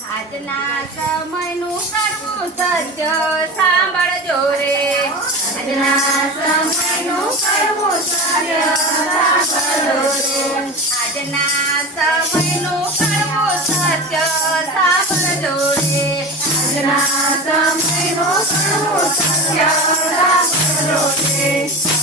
આજના સમયનું કરવું સત્ય સાંભળજો રે. આજના સમયનું કરવું સત્ય સાંભળજો રે. આજના સમયનું કરવું સત્ય સાંભળજો રે. આજના સમયનું કરવું સત્ય સાંભળજો રે.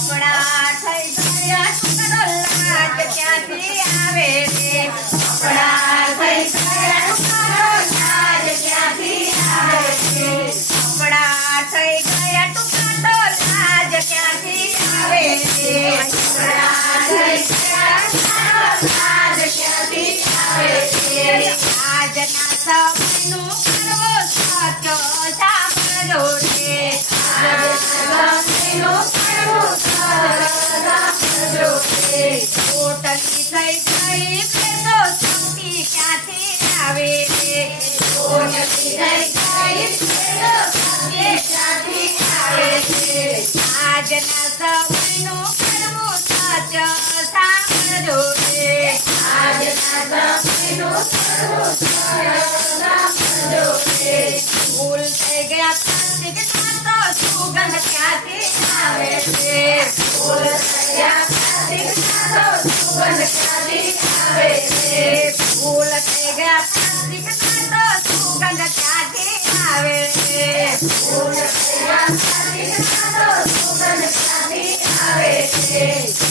કપડા થઈ ગયા ટુકડો લાજ ક્યાંથી આવે રે. કપડા થઈ ગયા ટુકડો લાજ ક્યાંથી આવે રે. કપડા થઈ ગયા ટુકડો લાજ ક્યાંથી આવે રે. કપડા થઈ ગયા ટુકડો લાજ ક્યાંથી આવે રે. આજના સમયનું કરવું સત્ય સાંભળજો રે. આજના સમયનું કરવું સત્ય સાંભળજો રે. પોટલી થઈ ગઈ તો શક્તિ ક્યાંથી આવે રે. પોટલી થઈ ગઈ તો શક્તિ ક્યાંથી આવે રે. આજના સમયનું કરવું સત્ય સાંભળજો રે. આજના સમયનું કરવું સત્ય સાંભળજો રે. ફૂલ થઈ ગયા પ્લાસ્ટિક તો સુગંધ ક્યાંથી આવે રે. ફૂલ થઈ ગયા પ્લાસ્ટિક તો સુગંધ ક્યાંથી આવે રે. ફૂલ થઈ ગયા પ્લાસ્ટિક તો સુગંધ ક્યાંથી આવે રે. ફૂલ થઈ ગયા પ્લાસ્ટિક તો સુગંધ ક્યાંથી આવે રે.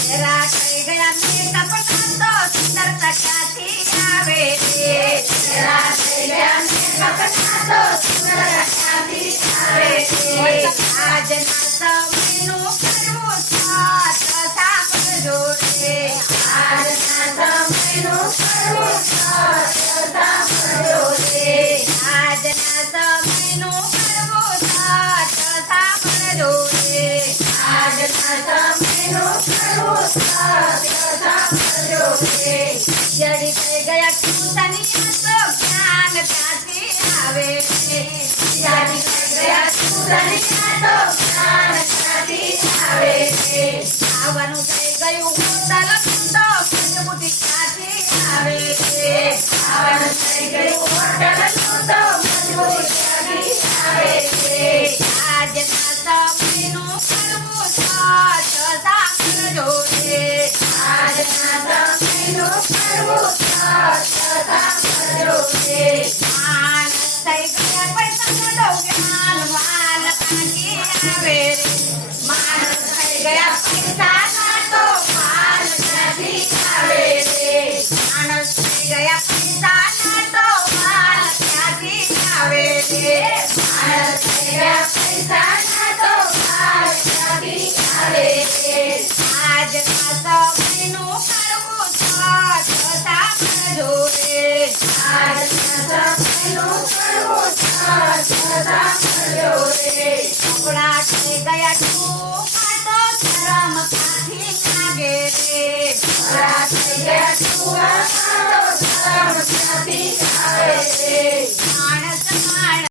ઘેરા થઈ ગયા મેકઅપ તો સુંદરતા ક્યાંથી આવે રે. ઘેરા થઈ ગયા મેકઅપ તો સુંદરતા ક્યાંથી આવે રે. આજના સમયનું કરવું સત્ય સાંભળજો રે. આજના સમયનું કરવું સત્ય સાંભળજો રે. આજના સમયનું કરવું સત્ય સાંભળજો રે. આજના સમયનું કરવું સત્ય સાંભળજો રે. જડી થઈ ગયા ટ્યુશનિયા તો જ્ઞાન ક્યાંથી આવે રે. જડી થઈ ગયા ટ્યુશનિયા તો જ્ઞાન ક્યાંથી આવે રે. ખાવાનું થઈ ગયું હોટલનું તો બુદ્ધિ ક્યાંથી આવે રે. ખાવાનું થઈ ગયું હોટલનું તો બુદ્ધિ ક્યાંથી આવે રે. આજના સમયનું કરવું સત્ય સાંભળજો રે. આજના સમયનું કરવું સત્ય સાંભળજો રે. માણસ થઈ ગયા પૈસાનો જ્ઞાન માલ ક્યાંથી આવે રે. માણસ થઈ ગયા પૈસાના તો માલ ક્યાંથી આવે રે. માણસ થઈ ગયા પૈસાના તો માલ ક્યાંથી આવે રે. માણસ થઈ ગયા પૈસાના તો માલ ક્યાંથી આવે રે. આજના સમયનું કરવું સત્ય સાંભળજો રે. આજના સમયનું કરવું સત્ય સાંભળજો રે. કપડા થઈ ગયા ટૂંકા તો શરમ ક્યાંથી લાગે રે. કપડા થઈ ગયા ટૂંકા તો શરમ ક્યાંથી આવે રે.